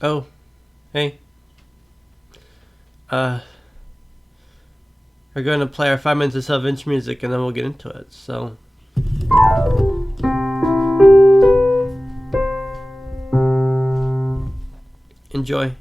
Oh, hey. Uh, we're going to play our 5 minutes of self-intro music and then we'll get into it. So, enjoy.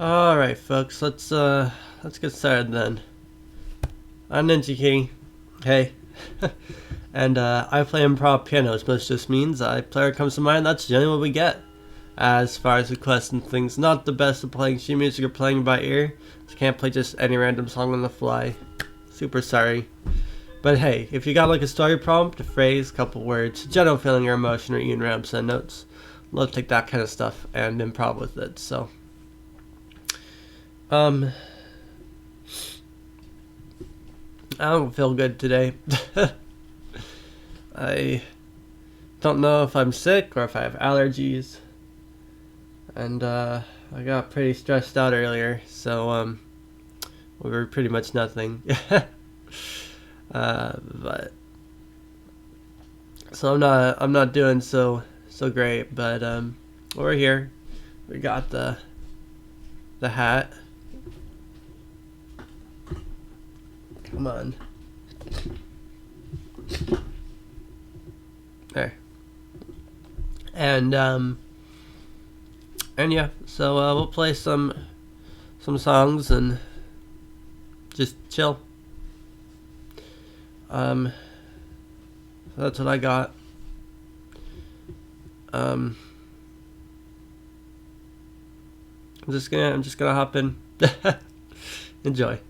All right, folks. Let's get started then. I'm Ninja King. Hey. And I play improv pianos, which just means a player comes to mind. That's generally what we get. As far as requests and things, not the best at playing sheet music or playing by ear. So can't play just any random song on the fly. Super sorry. But hey, if you got like a story prompt, a phrase, couple words, general feeling or emotion, or even random send notes, love to take that kind of stuff and improv with it. So, I don't feel good today. I don't know if I'm sick or if I have allergies. And I got pretty stressed out earlier, so we were pretty much nothing. But so I'm not doing so great, but we're here. We got the hat. Come on. There. And yeah, so we'll play some songs and just chill. So that's what I got. I'm just gonna hop in. Enjoy.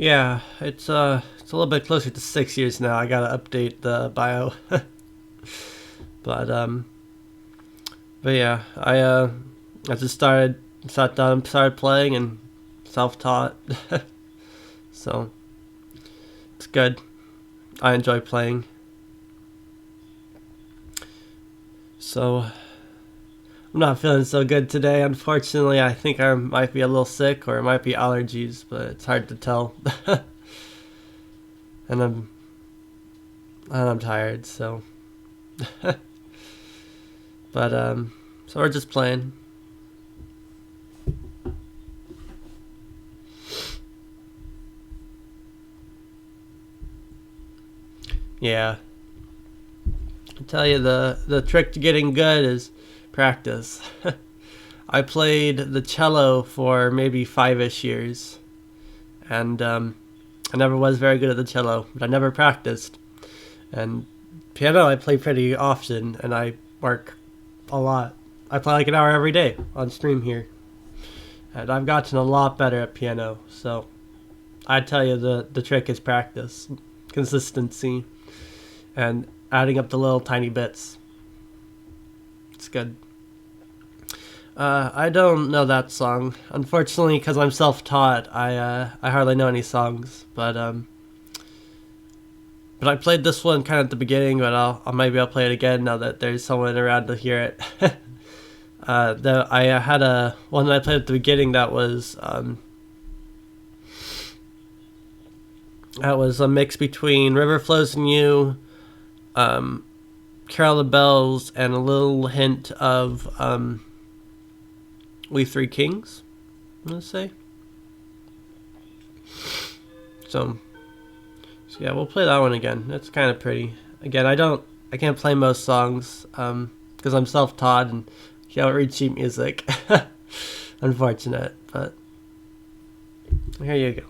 Yeah, it's a little bit closer to 6 years now. I gotta update the bio, but but yeah, I just sat down, started playing, and self-taught, so it's good. I enjoy playing. So I'm not feeling so good today. Unfortunately, I think I might be a little sick, or it might be allergies, but it's hard to tell. and I'm tired, so but so we're just playing. Yeah, I tell you, the trick to getting good is practice. I played the cello for maybe 5-ish years, and I never was very good at the cello, but I never practiced. And piano, I play pretty often, and I work a lot. I play like an hour every day on stream here, and I've gotten a lot better at piano. So I tell you, the trick is practice, consistency, and adding up the little tiny bits. It's good. I don't know that song, unfortunately, because I'm self-taught. I hardly know any songs, but I played this one kind of at the beginning. But maybe I'll play it again now that there's someone around to hear it. I had a one that I played at the beginning that was a mix between River Flows in You, Carol the Bells, and a little hint of We Three Kings, I'm gonna say. So yeah, we'll play that one again. It's kind of pretty. Again, I can't play most songs because I'm self-taught and can't read sheet music. Unfortunate, but here you go.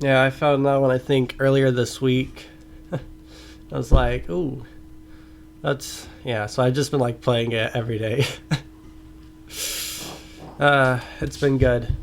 Yeah, I found that one, I think, earlier this week. I was like, ooh, yeah, so I've just been like playing it every day. It's been good.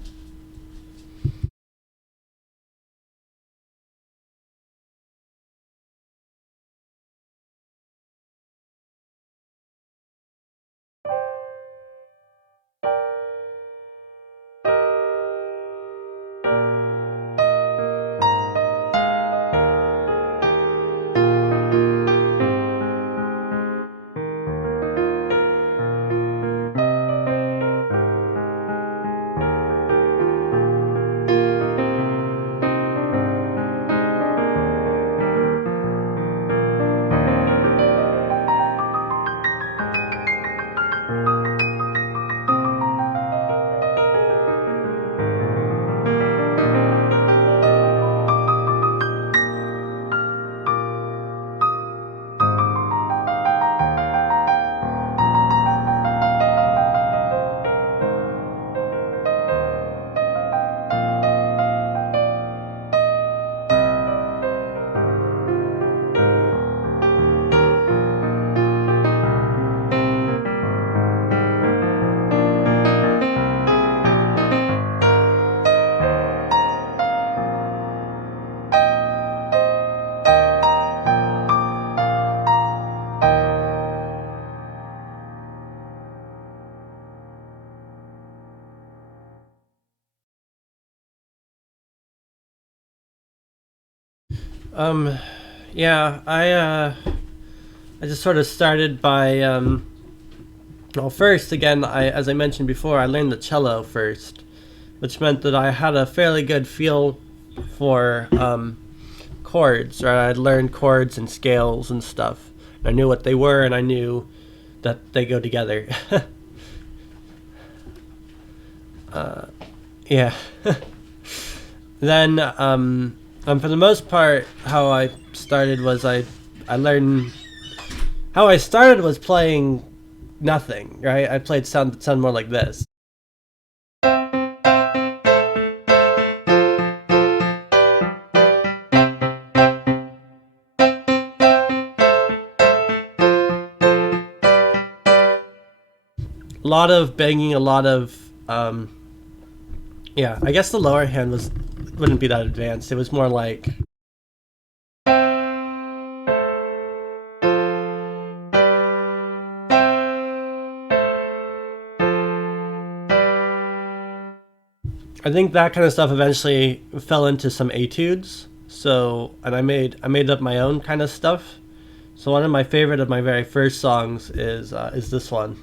Um, yeah, I just sort of started by well, first again, as I mentioned before, I learned the cello first, which meant that I had a fairly good feel for chords. Right, I'd learned chords and scales and stuff. I knew what they were, and I knew that they go together. Yeah. Then, for the most part, how I started was I learned how I started was playing nothing. Right, I played sound more like this. A lot of banging, a lot of yeah. I guess the lower hand wouldn't be that advanced. It was more like I think that kind of stuff eventually fell into some etudes. So, and I made up my own kind of stuff. So one of my favorite of my very first songs is this one.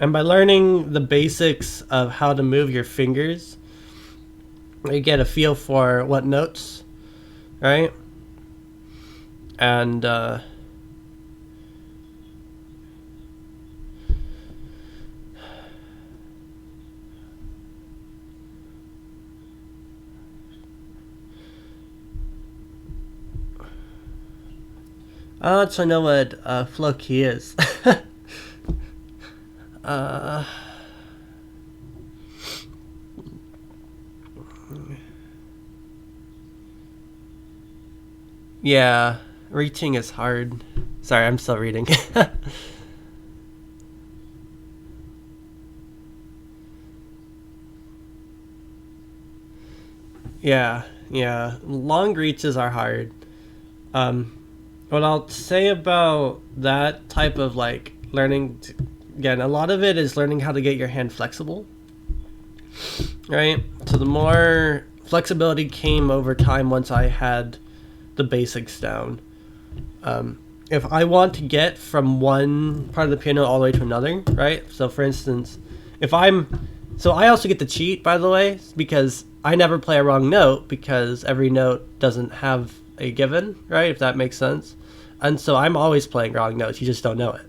And by learning the basics of how to move your fingers, you get a feel for what notes, right? And I don't actually know what flow key is. uh, yeah, reaching is hard. Sorry, I'm still reading. Yeah, yeah. Long reaches are hard. Um, what I'll say about that type of like learning, again, a lot of it is learning how to get your hand flexible, right? So the more flexibility came over time once I had the basics down. if I want to get from one part of the piano all the way to another, right? So for instance, so I also get to cheat, by the way, because I never play a wrong note because every note doesn't have a given, right? If that makes sense. And so I'm always playing wrong notes. You just don't know it.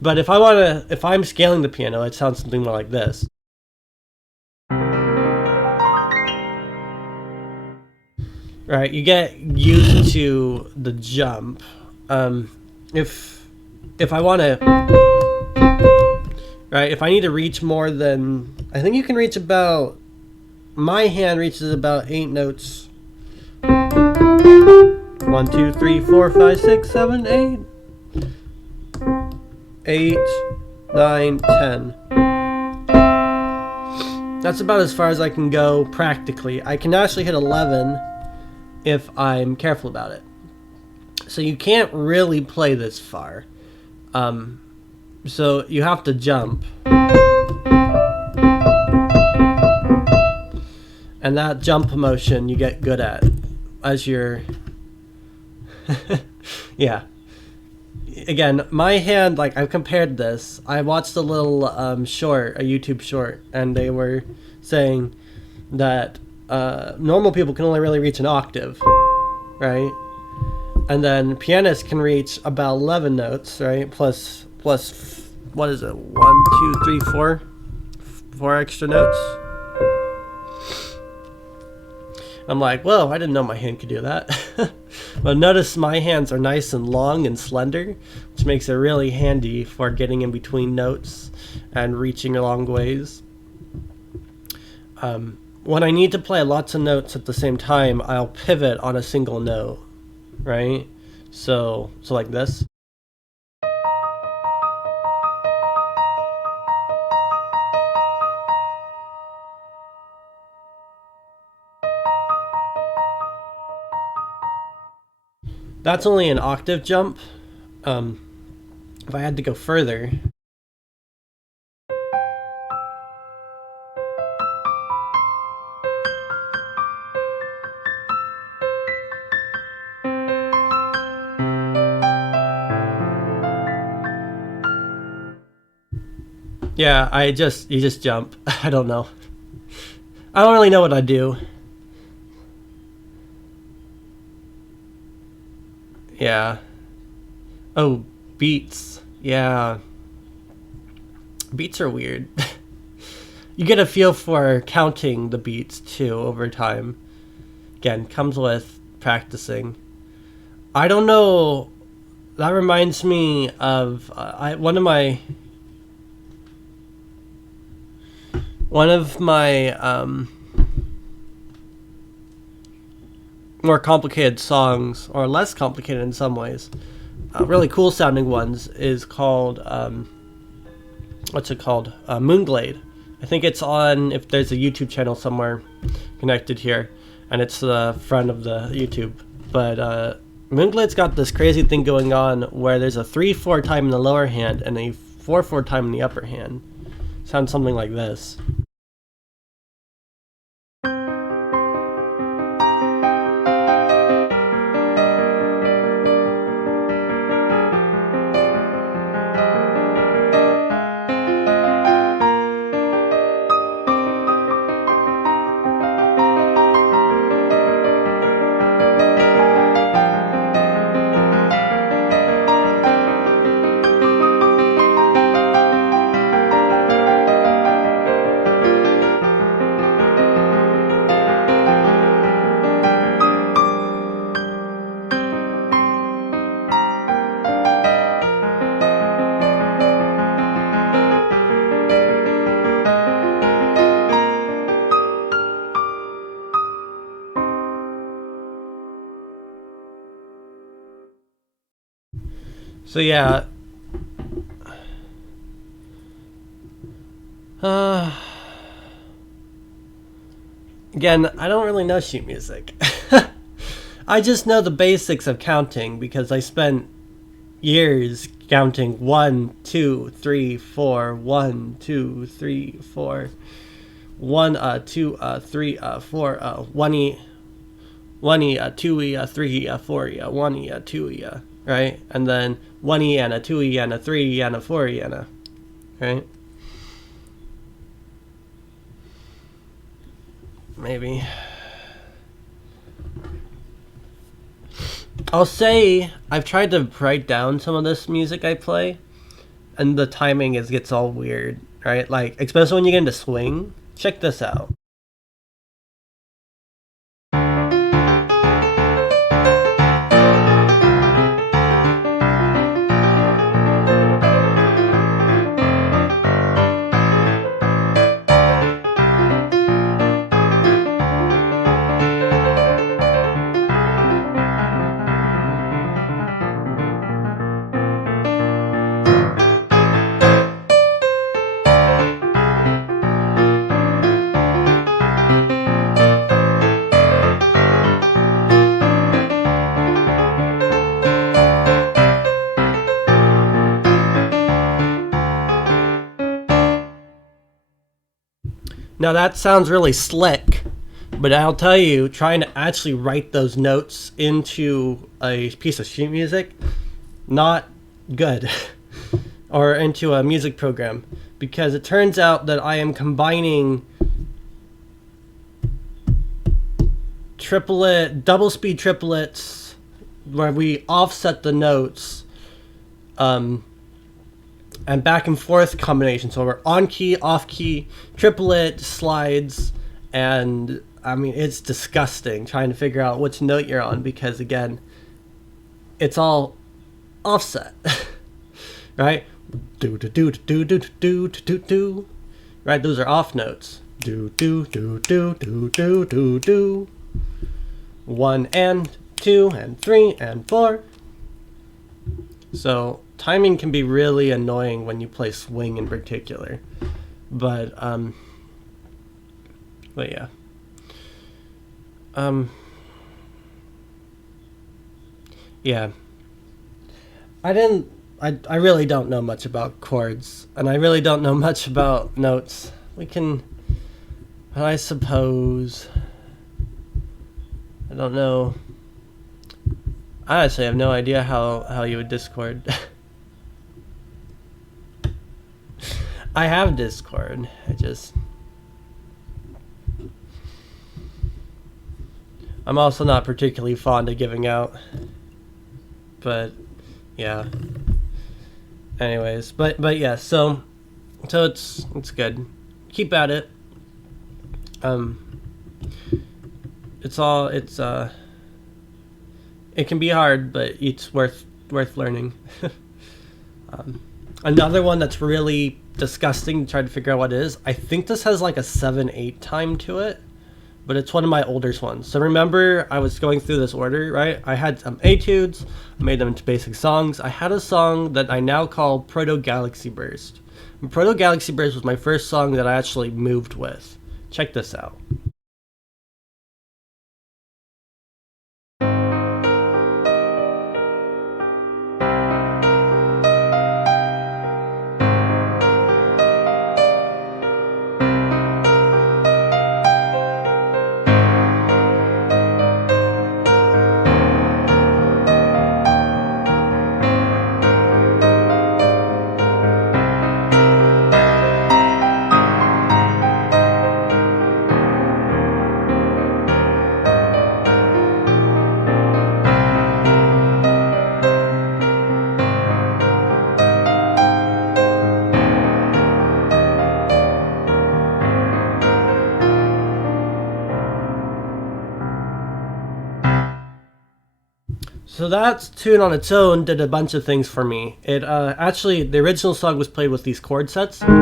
But if I'm scaling the piano, it sounds something more like this. Right, you get used to the jump. If I want to, right, if I need to reach more than, I think you can reach about, my hand reaches about 8 notes. 1, 2, 3, 4, 5, 6, 7, 8. 8, 9, 10. That's about as far as I can go practically. I can actually hit 11 if I'm careful about it. So you can't really play this far. So you have to jump. And that jump motion you get good at as you're... yeah. Again, my hand, like, I've compared this. I watched a little short, a YouTube short, and they were saying that normal people can only really reach an octave, right? And then pianists can reach about 11 notes, right? Plus, what is it? 1, 2, 3, 4? 4 extra notes. I'm like, whoa, I didn't know my hand could do that. But notice my hands are nice and long and slender, which makes it really handy for getting in between notes and reaching a long ways. When I need to play lots of notes at the same time, I'll pivot on a single note, right? So like this. That's only an octave jump. If I had to go further... Yeah, you just jump. I don't know. I don't really know what I do. Yeah. Oh, beats. Yeah. Beats are weird. You get a feel for counting the beats too over time. Again, comes with practicing. I don't know. That reminds me of one of my more complicated songs, or less complicated in some ways, really cool sounding ones, is called what's it called? Moonglade. I think it's on, if there's a YouTube channel somewhere connected here, and it's the front of the YouTube. But Moonglade's got this crazy thing going on where there's a 3/4 time in the lower hand and a 4/4 time in the upper hand. Sounds something like this. So yeah, again, I don't really know sheet music. I just know the basics of counting because I spent years counting 1, 2, 3, 4, 1, 2, 3, 4, 1, 2, 3, 4, 1 E, 2 E, 3 E, 4 E, 1 E, 2 E, right? And then 1E and a 2E and a 3E and a 4E and a, right? Maybe. I'll say I've tried to write down some of this music I play, and the timing gets all weird, right? Like, especially when you get into swing. Check this out. Now that sounds really slick, but I'll tell you, trying to actually write those notes into a piece of sheet music, not good. Or into a music program, because it turns out that I am combining double speed triplets, where we offset the notes, and back and forth combination. So we're on key, off key, triplet slides, and I mean, it's disgusting trying to figure out which note you're on, because again, it's all offset, right? Do do do do do do do do, right? Those are off notes. Do do do do do do do do. 1 and 2 and 3 and 4. So timing can be really annoying when you play swing in particular, but yeah, yeah. I really don't know much about chords, and I really don't know much about notes. But I suppose, I don't know. I actually have no idea how you would Discord. I have Discord. I'm also not particularly fond of giving out. But yeah. Anyways, but yeah, so it's good. Keep at it. It can be hard, but it's worth learning. Another one that's really disgusting to try to figure out what it is. I think this has like a 7/8 time to it, but it's one of my oldest ones. So remember, I was going through this order, right? I had some etudes, I made them into basic songs. I had a song that I now call Proto Galaxy Burst. And Proto Galaxy Burst was my first song that I actually moved with. Check this out. So that tune on its own did a bunch of things for me. It actually, the original song was played with these chord sets, and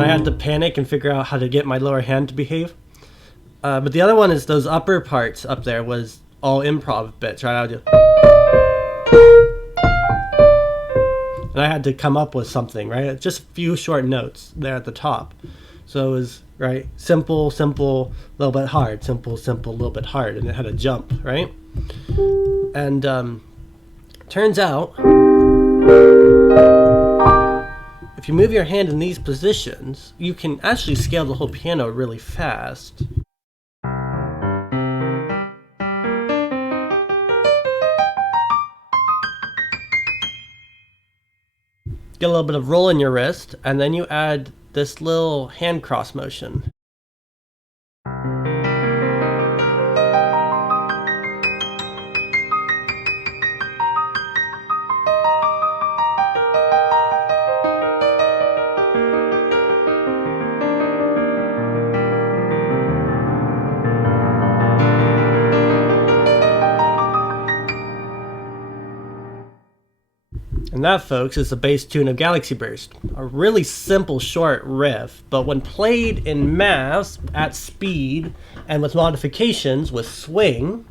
I had to panic and figure out how to get my lower hand to behave. But the other one is those upper parts up there was all improv bits, right? I would do, and I had to come up with something, right? Just a few short notes there at the top. So it was, right, simple, simple, a little bit hard, simple, simple, a little bit hard, and it had a jump, right? And turns out, if you move your hand in these positions, you can actually scale the whole piano really fast. get a little bit of roll in your wrist, and then you add this little hand cross motion. And that, folks, is the bass tune of Galaxy Burst. A really simple, short riff, but when played in mass, at speed, and with modifications with swing,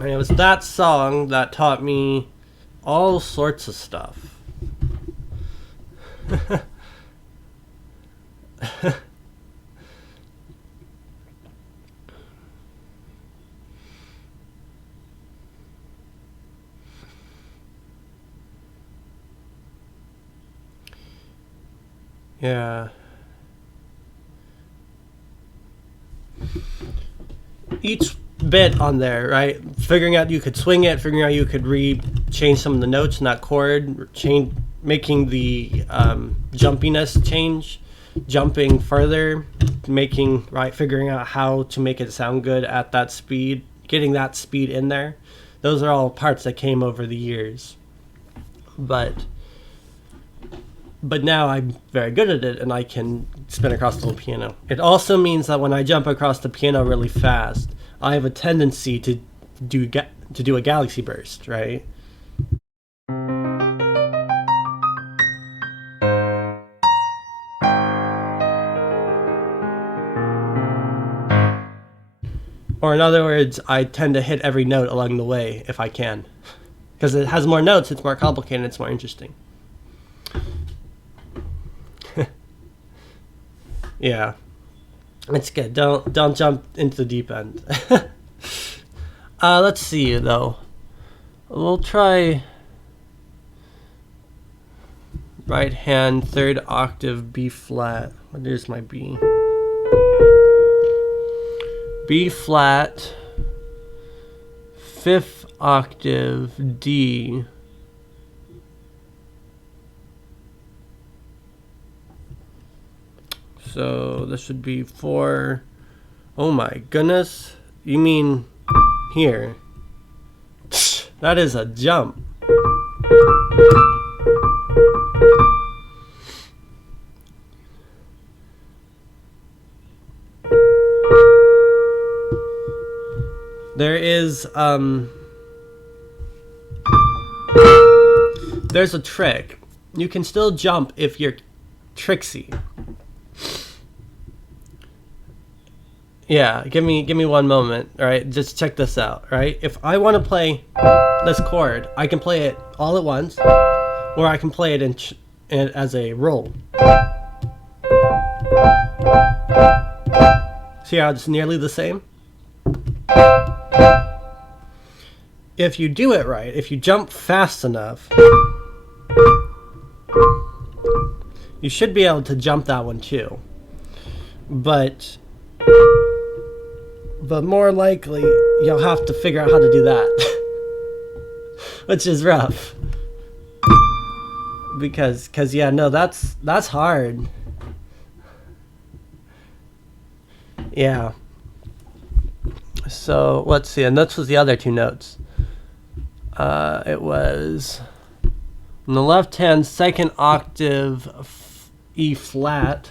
and it was that song that taught me all sorts of stuff. Yeah. Each bit on there, right? Figuring out you could swing it, figuring out you could change some of the notes in that chord, making the jumpiness change, jumping further, figuring out how to make it sound good at that speed, getting that speed in there. Those are all parts that came over the years. But now I'm very good at it, and I can spin across the whole piano. It also means that when I jump across the piano really fast, I have a tendency to do a galaxy burst, right? Or in other words, I tend to hit every note along the way if I can. Because it has more notes, it's more complicated, it's more interesting. Yeah. It's good. Don't jump into the deep end. Let's see though. We'll try right hand, third octave, B flat. There's my B. B flat, fifth octave, D. So this would be 4. Oh my goodness. You mean here? That is a jump. There is there's a trick. You can still jump if you're tricksy. Yeah, give me one moment. All right, just check this out. Right, if I want to play this chord, I can play it all at once, or I can play it in as a roll. See how it's nearly the same? If you do it right, if you jump fast enough, you should be able to jump that one too. But more likely, you'll have to figure out how to do that. Which is rough. Because yeah, no, that's hard. Yeah. So, let's see, and this was the other two notes. It was on the left hand, second octave, E flat.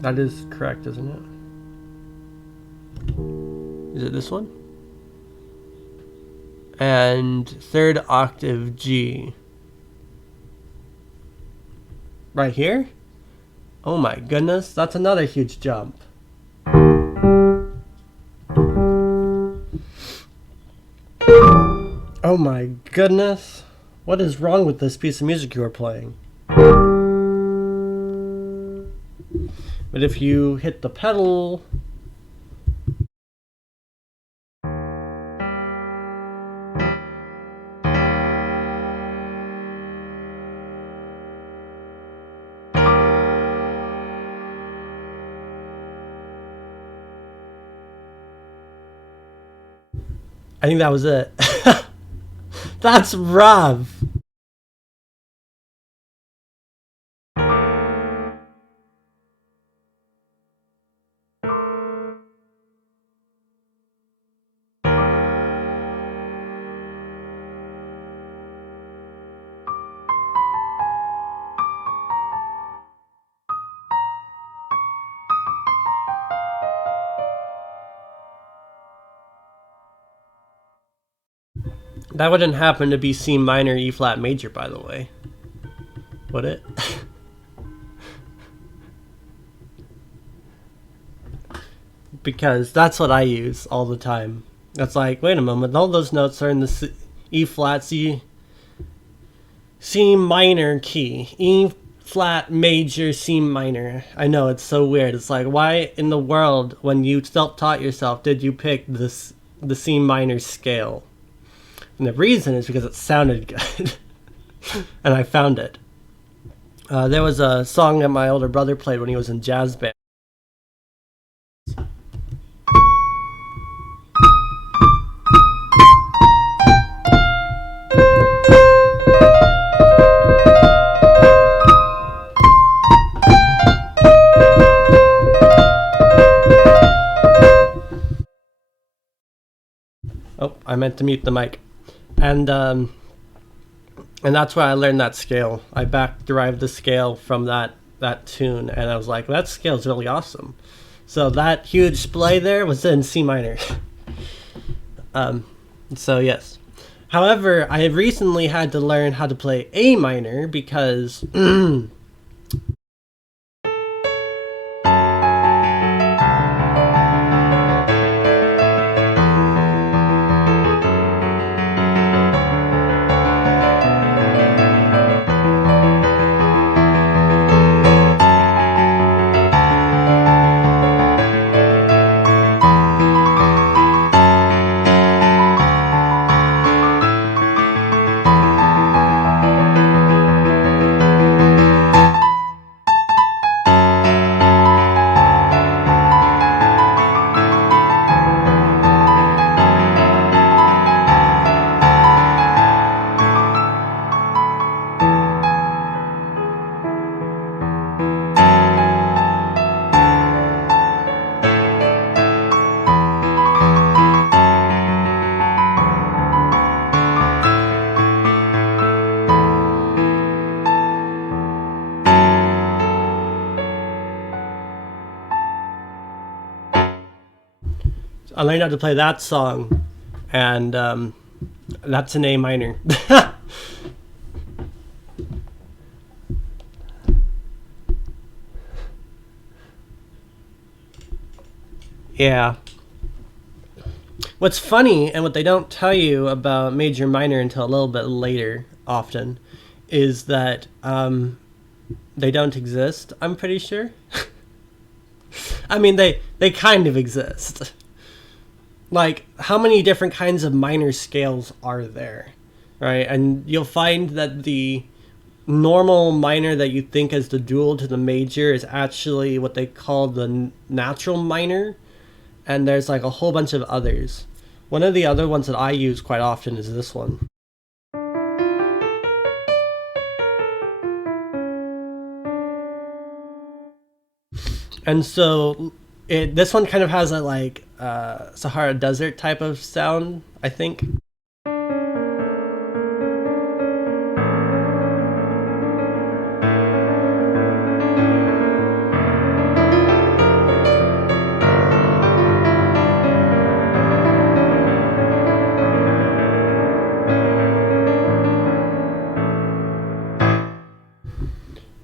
That is correct, isn't it? Is it this one? And third octave, G. Right here? Oh my goodness, that's another huge jump. Oh my goodness. What is wrong with this piece of music you are playing? But if you hit the pedal... I think that was it. That's rough. That wouldn't happen to be C minor, E flat major, by the way. Would it? Because that's what I use all the time. That's like, wait a moment, all those notes are in the C, E flat, C minor key. E flat major, C minor. I know, it's so weird. It's like, why in the world, when you self-taught yourself, did you pick the C minor scale? And the reason is because it sounded good. And I found it. There was a song that my older brother played when he was in jazz band. Oh, I meant to mute the mic. And that's where I learned that scale. I derived the scale from that tune, and I was like, that scale is really awesome. So that huge splay there was in C minor. So yes. However, I have recently had to learn how to play A minor because learned how to play that song, and that's an A minor. Yeah. What's funny, and what they don't tell you about major minor until a little bit later, often, is that they don't exist. I'm pretty sure. I mean, they kind of exist. Like, how many different kinds of minor scales are there, right? And you'll find that the normal minor that you think is the dual to the major is actually what they call the natural minor, and there's like a whole bunch of others. One of the other ones that I use quite often is this one. And so this one kind of has a like Sahara Desert type of sound, I think.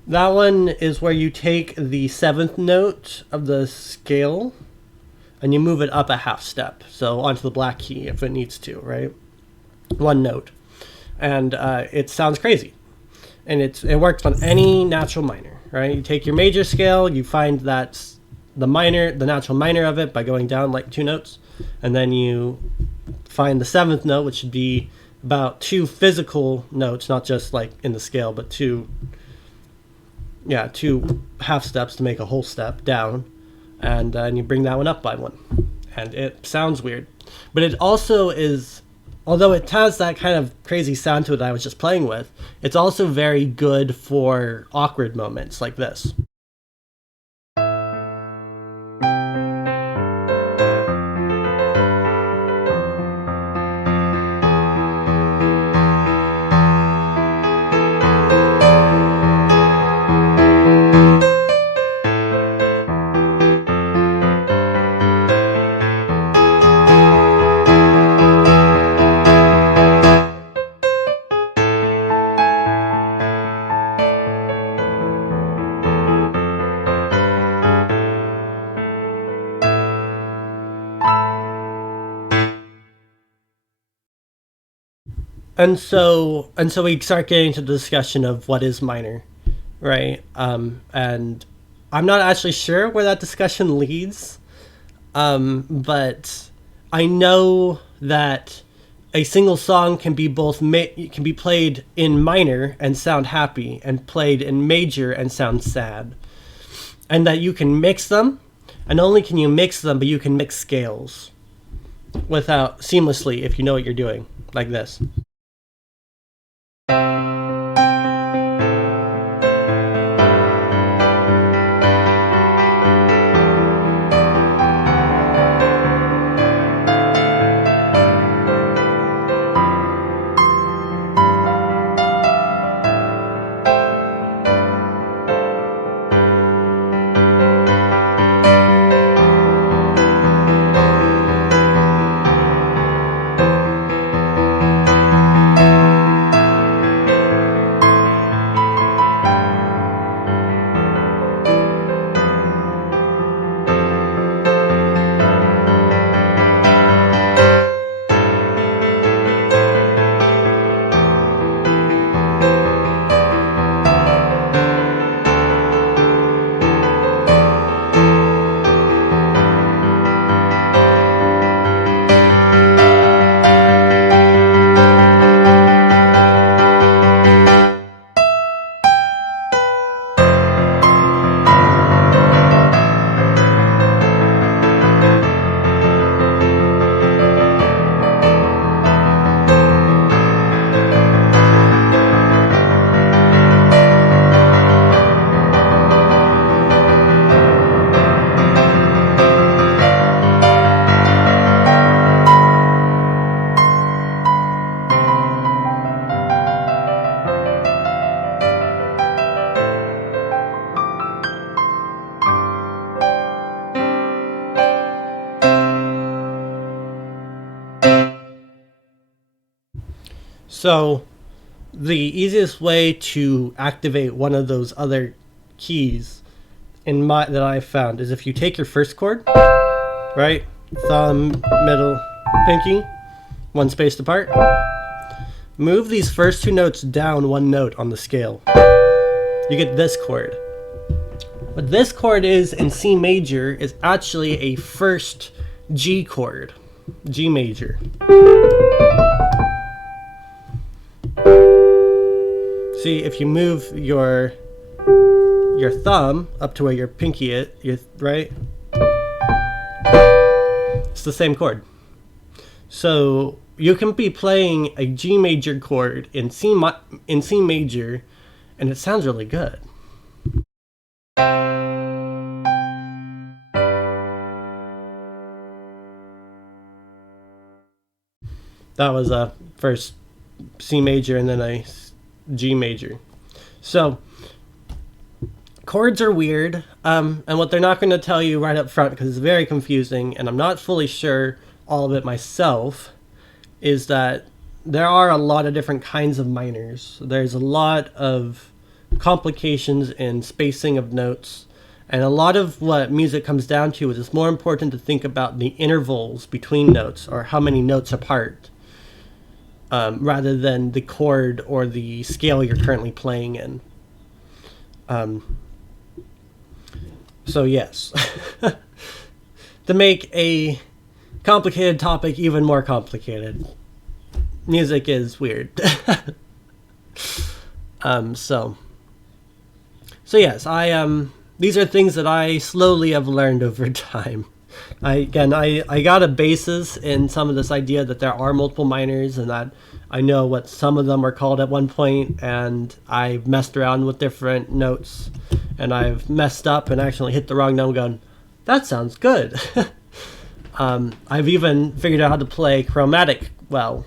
That one is where you take the seventh note of the scale and you move it up a half step, so onto the black key if it needs to, right? One note. And it sounds crazy. And it works on any natural minor, right? You take your major scale, you find that the natural minor of it by going down like 2 notes, and then you find the seventh note, which should be about 2 physical notes, not just like in the scale, but 2 half steps to make a whole step down, and you bring that one up by 1, and it sounds weird, but it also is, although it has that kind of crazy sound to it that I was just playing with, it's also very good for awkward moments like this. And so we start getting to the discussion of what is minor, right? And I'm not actually sure where that discussion leads, but I know that a single song can be can be played in minor and sound happy, and played in major and sound sad, and that you can mix them, and only can you mix them, but you can mix scales without seamlessly if you know what you're doing, like this. So the easiest way to activate one of those other keys that I found is if you take your first chord, right, thumb, middle, pinky, one spaced apart, move these first two notes down one note on the scale. You get this chord. What this chord is in C major is actually a first G chord, G major. See, if you move your thumb up to where your pinky is, right? It's the same chord. So you can be playing a G major chord in C major, and it sounds really good. That was a first C major and then a G major. So chords are weird, and what they're not going to tell you right up front, because it's very confusing, and I'm not fully sure all of it myself, is that there are a lot of different kinds of minors. There's a lot of complications in spacing of notes, and a lot of what music comes down to is it's more important to think about the intervals between notes, or how many notes apart, rather than the chord or the scale you're currently playing in. So yes, to make a complicated topic even more complicated, music is weird. So yes, these are things that I slowly have learned over time. I got a basis in some of this idea that there are multiple minors, and that I know what some of them are called at one point, and I've messed around with different notes, and I've messed up and actually hit the wrong note going, that sounds good. I've even figured out how to play chromatic well.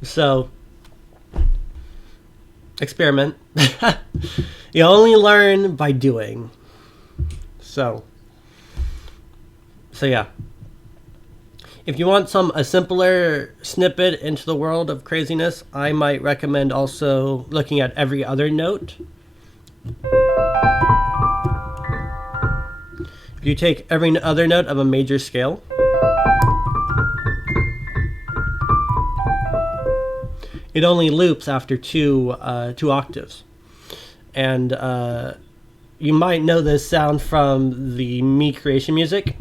So, experiment. You only learn by doing. So yeah. If you want a simpler snippet into the world of craziness, I might recommend also looking at every other note. If you take every other note of a major scale, it only loops after two octaves. And you might know this sound from the Me Creation music.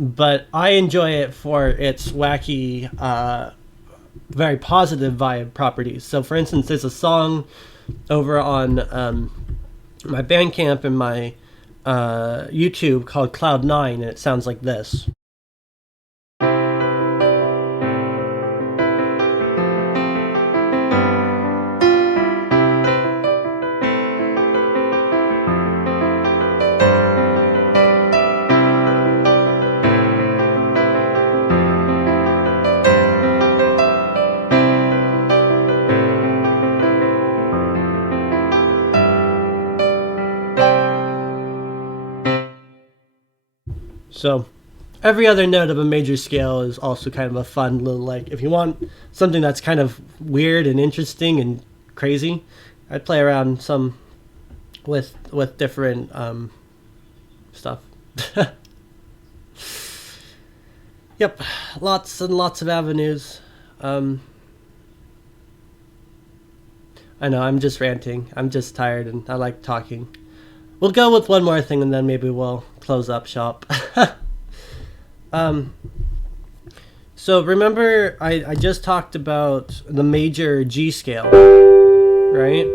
But I enjoy it for its wacky, very positive vibe properties. So, for instance, there's a song over on my Bandcamp and my YouTube called Cloud9, and it sounds like this. So every other note of a major scale is also kind of a fun little, like, if you want something that's kind of weird and interesting and crazy, I'd play around some with different stuff. Yep, lots and lots of avenues. I know, I'm just ranting. I'm just tired and I like talking. We'll go with one more thing and then maybe we'll close up shop. um, so remember, I just talked about the major G scale, right?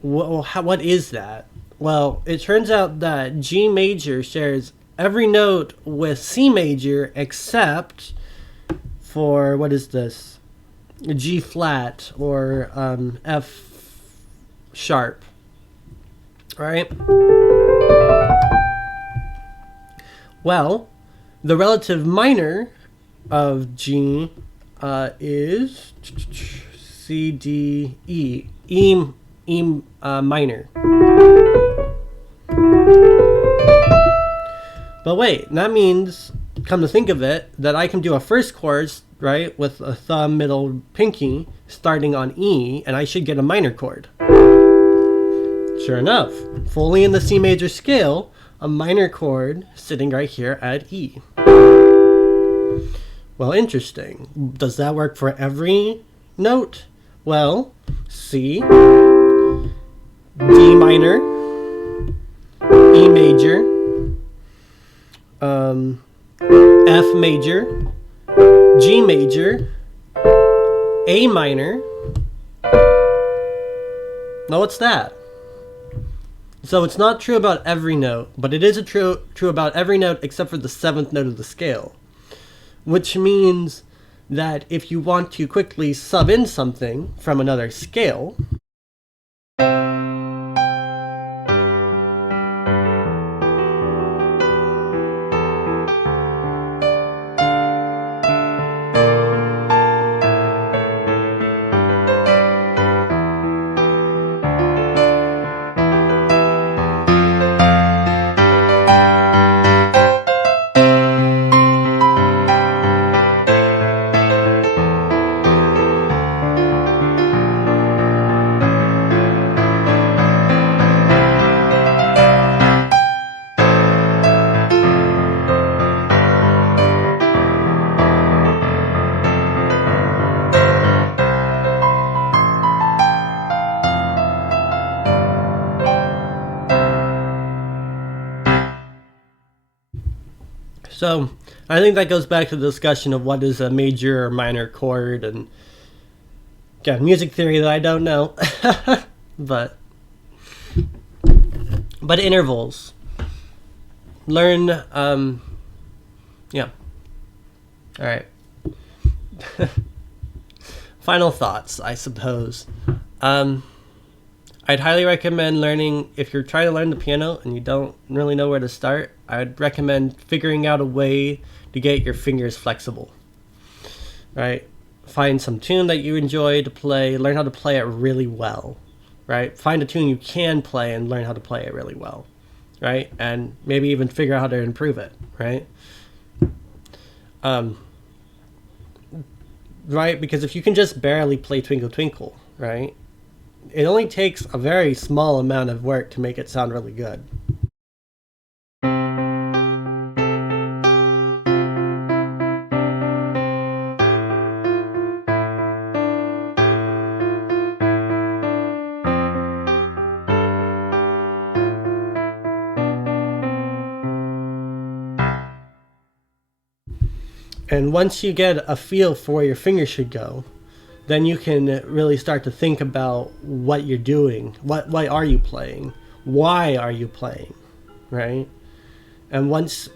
What is that? Well, it turns out that G major shares every note with C major except for, what is this? G flat or F sharp, right? Well, the relative minor of G is C, D, E. E minor. But wait, that means, come to think of it, that I can do a first chord, right, with a thumb, middle, pinky, starting on E, and I should get a minor chord. Sure enough, fully in the C major scale, a minor chord sitting right here at E. Well, interesting. Does that work for every note? Well, C, D minor, E major, F major, G major, A minor. Now what's that? So it's not true about every note, but it is true about every note except for the 7th note of the scale. Which means that if you want to quickly sub in something from another scale, so I think that goes back to the discussion of what is a major or minor chord, and again, music theory that I don't know. but intervals. Learn, yeah. All right. Final thoughts, I suppose. I'd highly recommend learning, if you're trying to learn the piano and you don't really know where to start, I'd recommend figuring out a way to get your fingers flexible. Right? Find some tune that you enjoy to play, learn how to play it really well. Right? Find a tune you can play and learn how to play it really well. Right? And maybe even figure out how to improve it. Right? Right? Because if you can just barely play Twinkle Twinkle, right? It only takes a very small amount of work to make it sound really good. And once you get a feel for where your fingers should go, then you can really start to think about what you're doing. What are you playing? Why are you playing? Right? And once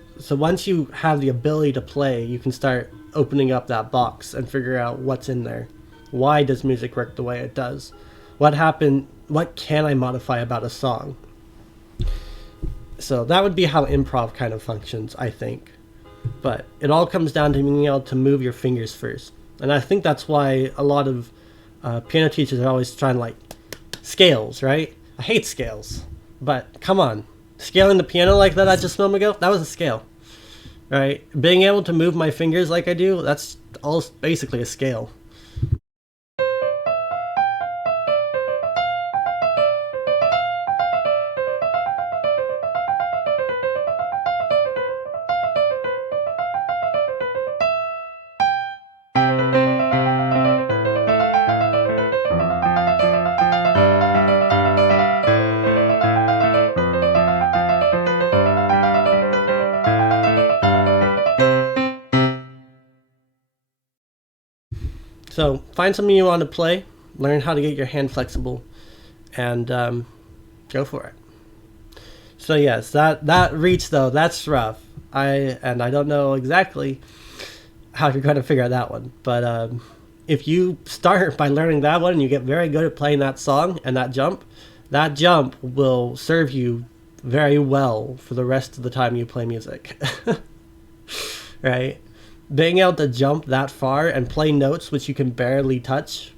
you have the ability to play, you can start opening up that box and figure out what's in there. Why does music work the way it does? What happened? What can I modify about a song? So that would be how improv kind of functions, I think. But it all comes down to being able to move your fingers first. And I think that's why a lot of piano teachers are always trying to, like, scales, right? I hate scales. But come on. Scaling the piano like that I just a moment ago, that was a scale. Right? Being able to move my fingers like I do, that's all basically a scale. So find something you want to play, learn how to get your hand flexible, and go for it. So yes, that reach though, that's rough. I don't know exactly how you're going to figure out that one, but if you start by learning that one and you get very good at playing that song and that jump will serve you very well for the rest of the time you play music. Right? Being able to jump that far and play notes which you can barely touch,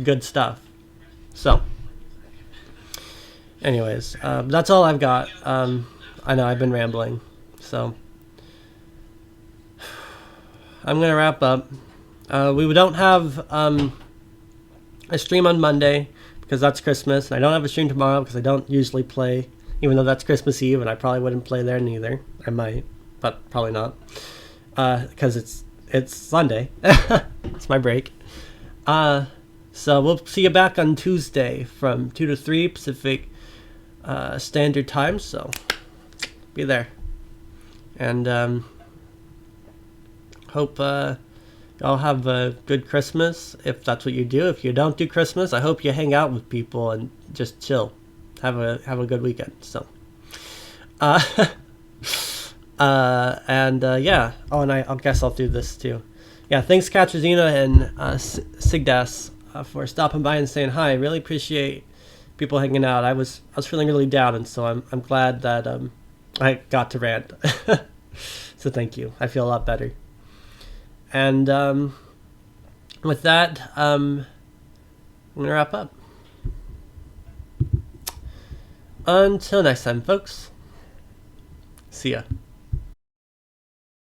good stuff. So anyways, that's all I've got. I know I've been rambling, so I'm gonna wrap up. We don't have a stream on Monday because that's Christmas, and I don't have a stream tomorrow because I don't usually play, even though that's Christmas Eve, and I probably wouldn't play there neither. I might, but probably not, because it's Sunday. It's my break. So we'll see you back on Tuesday from 2 to 3 Pacific Standard Time. So be there, and hope y'all have a good Christmas if that's what you do. If you don't do Christmas, I hope you hang out with people and just chill. Have a good weekend. So, yeah. Oh, and I guess I'll do this too. Yeah, thanks Katrina and Sigdas for stopping by and saying hi. I really appreciate people hanging out. I was feeling really down, and so I'm glad that I got to rant. So thank you. I feel a lot better. And with that, I'm gonna wrap up. Until next time, folks. See ya.